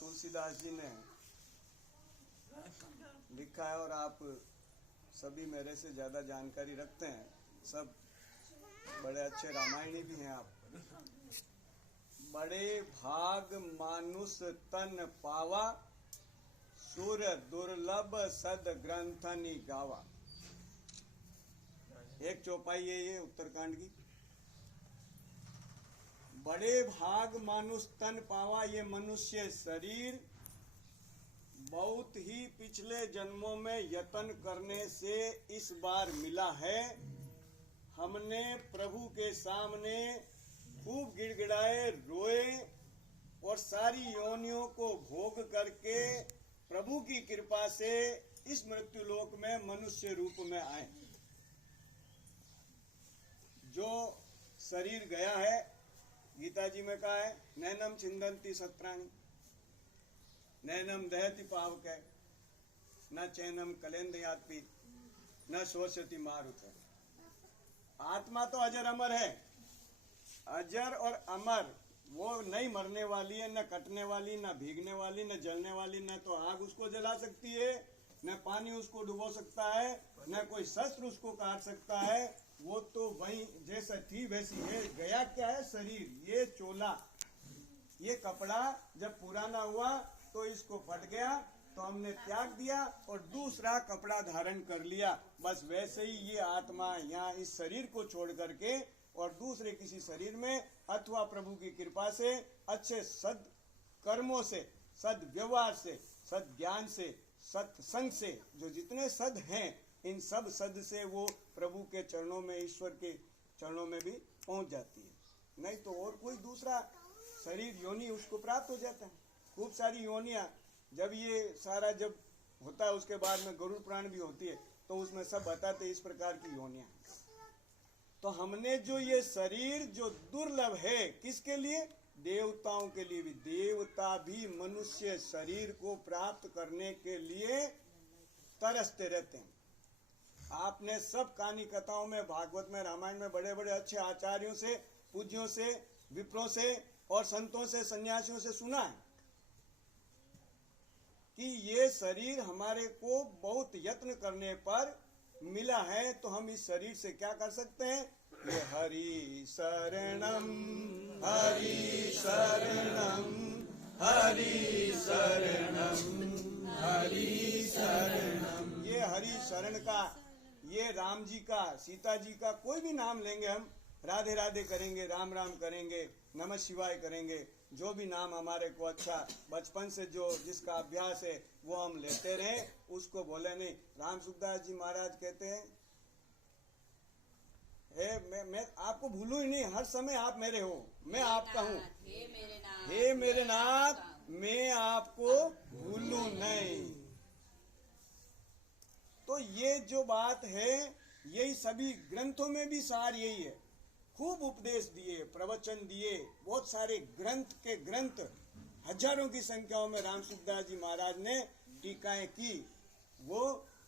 तुलसीदास जी ने लिखा है और आप सभी मेरे से ज्यादा जानकारी रखते हैं, सब बड़े अच्छे रामायणी भी हैं आप। बड़े भाग मानुष तन पावा, सुर दुर्लभ सद ग्रंथनि गावा। एक चौपाई है ये उत्तरकांड की। बड़े भाग मानुष तन पावा, ये मनुष्य शरीर बहुत ही पिछले जन्मों में यत्न करने से इस बार मिला है। हमने प्रभु के सामने खूब गिड़गिड़ाए, रोए और सारी योनियों को भोग करके प्रभु की कृपा से इस मृत्यु लोक में मनुष्य रूप में आए। जो शरीर गया है, गीता जी में कहा है, नैनम छिंदंती सत्राणि, नैनम दहति पावकै, न चैनम कलेन्द्रयात्पि, न शोषयति मारुतः। आत्मा तो अजर अमर है, अजर और अमर, वो नहीं मरने वाली है, न कटने वाली, न भीगने वाली, न जलने वाली। न तो आग उसको जला सकती है, न पानी उसको डुबो सकता है, न कोई शस्त्र उसको काट सकता है। वो तो वही जैसा थी वैसी है। गया क्या है? शरीर। ये चोला, ये कपड़ा जब पुराना हुआ तो इसको फट गया, तो हमने त्याग दिया और दूसरा कपड़ा धारण कर लिया। बस वैसे ही ये आत्मा यहाँ इस शरीर को छोड़ करके और दूसरे किसी शरीर में अथवा प्रभु की कृपा से अच्छे सद कर्मों से, सद व्यवहार से, सद ज्ञान से, सत्संग से, जो जितने सद हैं, इन सब सद से वो प्रभु के चरणों में, ईश्वर के चरणों में भी पहुंच जाती है। नहीं तो और कोई दूसरा शरीर योनि उसको प्राप्त हो जाता है। खूब सारी योनियां, जब ये सारा जब होता है उसके बाद में गरुड़ पुराण भी होती है, तो उसमें सब बताते इस प्रकार की योनियां। तो हमने जो ये शरीर जो दुर्लभ है, किसके लिए? देवताओं के लिए भी। देवता भी मनुष्य शरीर को प्राप्त करने के लिए तरसते रहते हैं। आपने सब कहानी कथाओं में, भागवत में, रामायण में बड़े बड़े अच्छे आचार्यों से, पूज्यों से, विप्रों से और संतों से, सन्यासियों से सुना है कि ये शरीर हमारे को बहुत यत्न करने पर मिला है। तो हम इस शरीर से क्या कर सकते हैं? ये हरि शरणम, हरि शरणम, हरि शरणम, हरि शरणम। ये हरि शरण का, ये राम जी का, सीता जी का कोई भी नाम लेंगे हम, राधे राधे करेंगे, राम राम करेंगे, नमः शिवाय करेंगे, जो भी नाम हमारे को अच्छा बचपन से जो जिसका अभ्यास है वो हम लेते रहे, उसको बोले नहीं। राम सुखदास जी महाराज कहते हैं, मैं आपको भूलूं ही नहीं, हर समय आप मेरे हो, मैं आपका हूँ। हे मेरे नाथ, मैं आपको भूलूं नहीं। तो ये जो बात है, यही सभी ग्रंथों में भी सार यही है। खूब उपदेश दिए, प्रवचन दिए, बहुत सारे ग्रंथ के ग्रंथ, हजारों की संख्याओं में राम सुखदास जी महाराज ने टीकाएं की। वो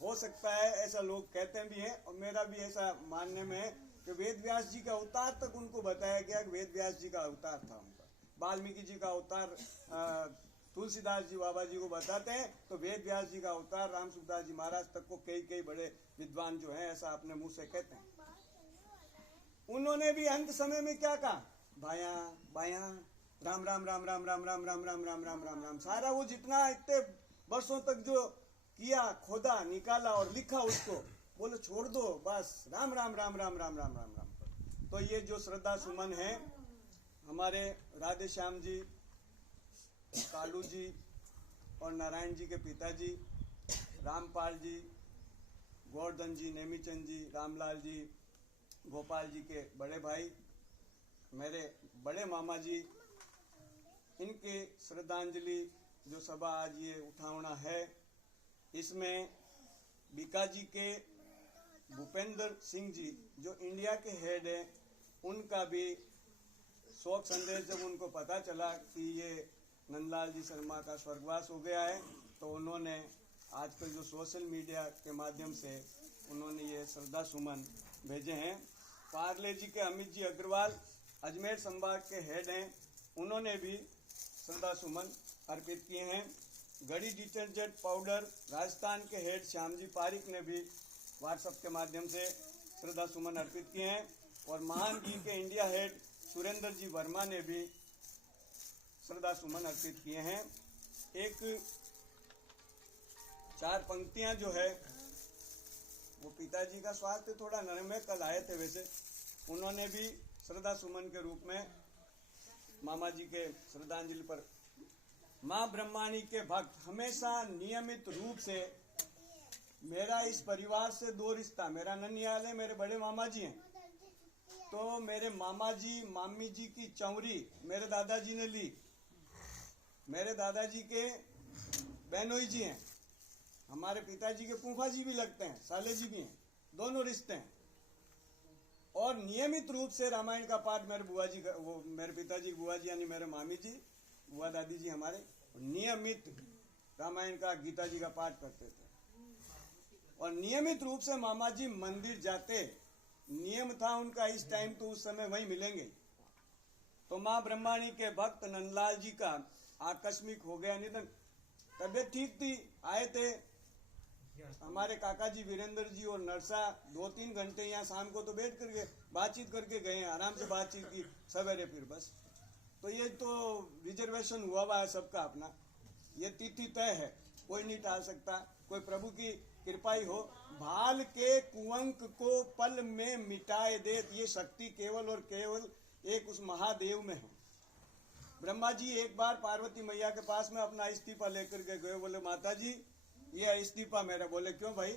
हो सकता है ऐसा लोग कहते भी हैं, और मेरा भी ऐसा मानने में है कि वेद व्यास जी का अवतार तक उनको बताया गया कि वेद व्यास जी का अवतार था उनका। वाल्मीकि जी का अवतार तुलसीदास जी बाबा जी को बताते हैं, तो वेद व्यास जी का अवतार राम सुखदास जी महाराज तक को कई बड़े विद्वान जो हैं ऐसा अपने मुंह से कहते हैं। उन्होंने भी अंत समय में क्या कहा? बाया बाया, राम राम राम राम राम राम राम राम राम राम राम राम। सारा वो जितना इतने वर्षों तक जो किया, खोदा, निकाला और लिखा, उसको बोलो छोड़ दो, बस राम राम राम राम राम राम राम राम। तो ये जो श्रद्धा सुमन है, हमारे राधे श्याम जी, कालू जी और नारायण जी के पिताजी, रामपाल जी, गोवर्धन जी, नेमीचंद जी, रामलाल जी, गोपाल जी के बड़े भाई, मेरे बड़े मामा जी, इनके श्रद्धांजलि जो सभा आज ये उठावना है, इसमें बीकाजी के भूपेंद्र सिंह जी जो इंडिया के हेड हैं, उनका भी शोक संदेश जब उनको पता चला कि ये नंदलाल जी शर्मा का स्वर्गवास हो गया है, तो उन्होंने आजकल जो सोशल मीडिया के माध्यम से उन्होंने ये श्रद्धा सुमन भेजे हैं। पार्ले जी के अमित जी अग्रवाल अजमेर संभाग के हेड हैं, उन्होंने भी श्रद्धा सुमन अर्पित किए हैं। घड़ी डिटर्जेंट पाउडर राजस्थान के हेड श्यामजी पारिक ने भी व्हाट्सएप के माध्यम से श्रद्धा सुमन अर्पित किए हैं और महान घी के इंडिया हेड सुरेंद्र जी वर्मा ने भी श्रद्धा सुमन अर्पित किए हैं। एक 4 पंक्तियां जो है वो पिताजी का स्वास्थ्य थोड़ा नरम है, कल आए थे वैसे, उन्होंने भी श्रद्धा सुमन के रूप में मामा जी के श्रद्धांजलि पर। माँ ब्रह्माणी के भक्त हमेशा नियमित रूप से, मेरा इस परिवार से 2 रिश्ता, मेरा ननियाल है, मेरे बड़े मामा जी हैं, तो मेरे मामा जी मामी जी की चौरी मेरे दादाजी ने ली, मेरे दादाजी के बहनोई जी हैं, हमारे पिताजी के फूफा जी भी लगते हैं, साले जी भी हैं, दोनों रिश्ते हैं। और नियमित रूप से रामायण का पाठ मेरे बुआ जी, वो मेरे पिताजी की बुआ जी यानी मेरे मामी जी, बुआ दादी जी हमारे नियमित रामायण का, गीता जी का पाठ करते थे। और नियमित रूप से मामा जी मंदिर जाते, नियम था उनका इस टाइम, तो उस समय वहीं मिलेंगे। तो माँ ब्रह्माणी के भक्त नंदलाल जी का आकस्मिक हो गया निधन। तबियत ठीक थी, आए थे हमारे काका जी वीरेंद्र जी और नरसा, 2-3 घंटे यहाँ शाम को तो बैठ करके बातचीत करके गए, आराम से बातचीत की, सवेरे फिर बस। तो ये तो रिजर्वेशन हुआ है सबका अपना, ये तिथि तय है, कोई नहीं टाल सकता, कोई प्रभु की कृपा ही हो। भाल के कुंवक को पल में मिटाए देत, ये शक्ति केवल और केवल एक उस महादेव में है। ब्रह्मा जी एक बार पार्वती मैया के पास में अपना इस्तीफा लेकर के गए, बोले माता जी ये इस्तीफा मेरा। बोले क्यों भाई,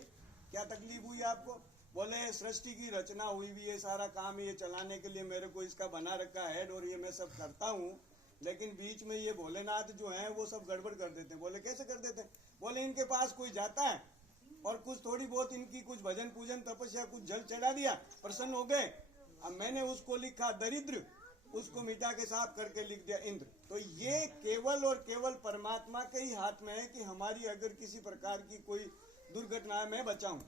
क्या तकलीफ हुई आपको? बोले सृष्टि की रचना हुई भी, ये सारा काम ये चलाने के लिए मेरे को इसका बना रखा है और ये मैं सब करता हूँ, लेकिन बीच में ये भोलेनाथ जो है वो सब गड़बड़ कर देते हैं। बोले कैसे कर देते हैं? बोले इनके पास कोई जाता है और कुछ थोड़ी बहुत इनकी कुछ भजन पूजन तपस्या कुछ जल चढ़ा दिया, प्रसन्न हो गए। अब मैंने उसको लिखा दरिद्र, उसको मिटा के साफ करके लिख दिया इंद्र। तो ये केवल और केवल परमात्मा के ही हाथ में है कि हमारी अगर किसी प्रकार की कोई दुर्घटना में बचाऊं।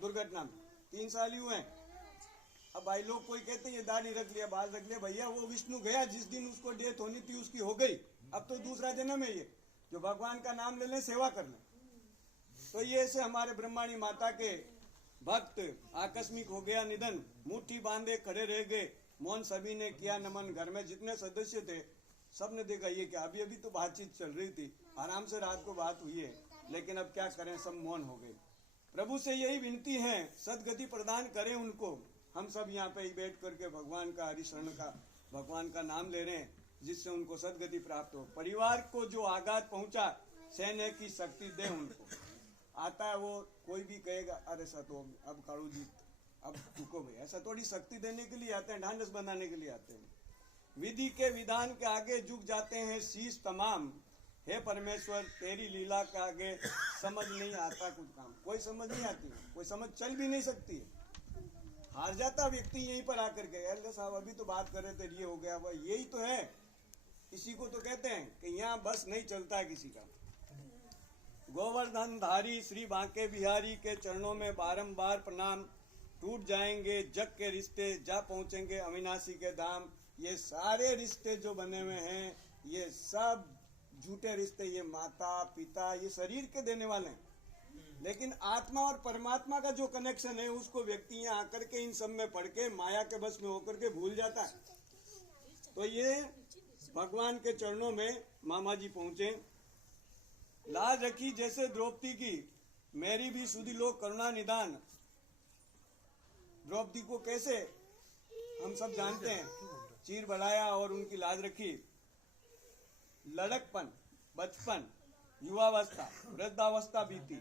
दुर्घटना में 3 साल ही हुए हैं। अब भाई लोग कोई कहते हैं ये दाढ़ी रख लिया, बाल रख लिया, भैया वो विष्णु गया, जिस दिन उसको डेथ होनी थी उसकी हो गई, अब तो दूसरा जन्म है ये, जो भगवान का नाम ले लें, सेवा कर लें। तो ये ऐसे हमारे ब्रह्माणी माता के भक्त आकस्मिक हो गया निधन, मुट्ठी बांधे खड़े रह गए, मौन सभी ने किया नमन। घर में जितने सदस्य थे सबने देखा ये क्या, अभी अभी तो बातचीत चल रही थी, आराम से रात को बात हुई है, लेकिन अब क्या करें, सब मौन हो गए। प्रभु से यही विनती है सदगति प्रदान करें उनको। हम सब यहाँ पे बैठ करके भगवान का हरिशरण का, भगवान का नाम ले रहे हैं, जिससे उनको सदगति प्राप्त हो। परिवार को जो आघात पहुंचा, सहने की शक्ति दे उनको। आता है वो कोई भी कहेगा अरे सतो अब काड़ू जी अब रुको भाई, ऐसा थोड़ी शक्ति देने के लिए आते हैं, ढांढस बनाने के लिए आते हैं। विधि के विधान के आगे झुक जाते हैं शीश तमाम, हे परमेश्वर तेरी लीला के आगे समझ नहीं आता कुछ काम। कोई समझ नहीं आती, कोई समझ चल भी नहीं सकती है। हार जाता व्यक्ति यहीं पर आकर के, अरे साहब अभी तो बात कर रहे थे, ये हो गया, वह यही तो है। इसी को तो कहते हैं कि यहाँ बस नहीं चलता है किसी का। गोवर्धन धारी श्री बांके बिहारी के चरणों में बारंबार प्रणाम। टूट जाएंगे जग के रिश्ते, जा पहुंचेंगे अविनाशी के धाम। ये सारे रिश्ते जो बने हुए हैं ये सब झूठे रिश्ते, ये माता पिता ये शरीर के देने वाले हैं, लेकिन आत्मा और परमात्मा का जो कनेक्शन है उसको व्यक्ति यहाँ आकर के इन सब में पढ़ के माया के बस में होकर के भूल जाता है। तो ये भगवान के चरणों में मामा जी पहुंचे। लाज रखी जैसे द्रौपदी की, मेरी भी सुधि लो करुणा निदान। द्रौपदी को कैसे हम सब जानते हैं, चीर बढ़ाया और उनकी लाज रखी। लड़कपन, बचपन, युवावस्था, वृद्धावस्था बीती,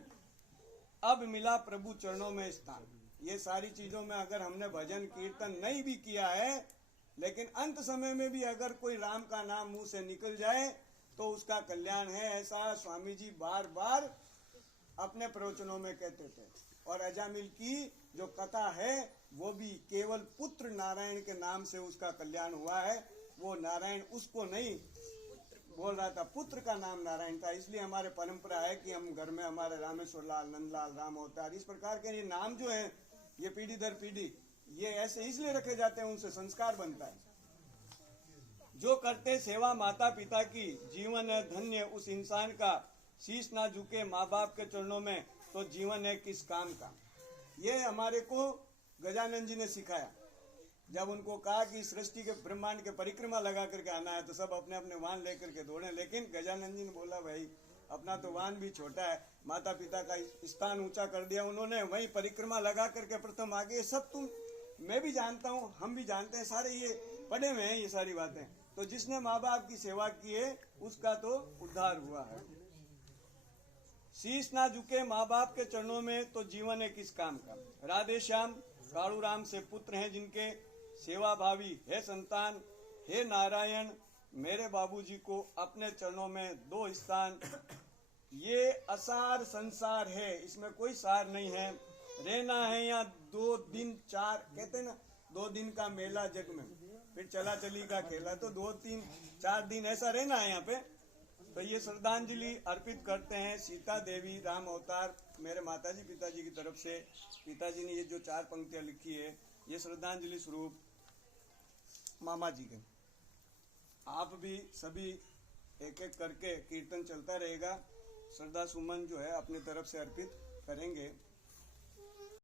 अब मिला प्रभु चरणों में स्थान। ये सारी चीजों में अगर हमने भजन कीर्तन नहीं भी किया है, लेकिन अंत समय में भी अगर कोई राम का नाम मुंह से निकल जाए तो उसका कल्याण है। ऐसा स्वामी जी बार बार अपने प्रवचनों में कहते थे। और अजामिल की जो कथा है वो भी केवल पुत्र नारायण के नाम से उसका कल्याण हुआ है। वो नारायण उसको नहीं बोल रहा था, पुत्र का नाम नारायण था। इसलिए हमारे परंपरा है कि हम घर में हमारे रामेश्वर लाल, नंदलाल, राम अवतार, इस प्रकार के ये नाम जो है ये पीढ़ी दर पीढ़ी ये ऐसे इसलिए रखे जाते हैं, उनसे संस्कार बनता है। जो करते सेवा माता पिता की, जीवन है धन्य उस इंसान का, शीश ना झुके माँ बाप के चरणों में, तो जीवन है किस काम का। ये हमारे को गजानन जी ने सिखाया। जब उनको कहा कि सृष्टि के ब्रह्मांड के परिक्रमा लगा करके आना है, तो सब अपने अपने वाहन लेकर के दौड़े, लेकिन गजानन जी ने बोला भाई अपना तो वाहन भी छोटा है, माता पिता का स्थान ऊंचा कर दिया उन्होंने, वही परिक्रमा लगा करके प्रथम आगे। सब तुम, मैं भी जानता हूँ, हम भी जानते हैं, सारे ये पढ़े हुए हैं ये सारी बातें। तो जिसने माँ बाप की सेवा की है उसका तो उद्धार हुआ है। शीश ना झुके माँ बाप के चरणों में, तो जीवन है किस काम का। राधे श्याम कालू राम से पुत्र हैं जिनके, सेवा भावी है संतान, हे नारायण मेरे बाबूजी को अपने चरणों में दो स्थान। ये असार संसार है, इसमें कोई सार नहीं है। रहना है यहाँ 2 दिन 4, कहते ना 2 दिन का मेला जग में, फिर चला चली का खेला, तो 2 3 4 दिन ऐसा रहना है यहाँ पे। तो ये श्रद्धांजलि अर्पित करते हैं सीता देवी राम अवतार मेरे माताजी पिताजी की तरफ से। पिताजी ने ये जो 4 पंक्तियां लिखी है, ये श्रद्धांजलि स्वरूप मामा जी के। आप भी सभी एक एक करके कीर्तन चलता रहेगा, श्रद्धा सुमन जो है अपनी तरफ से अर्पित करेंगे।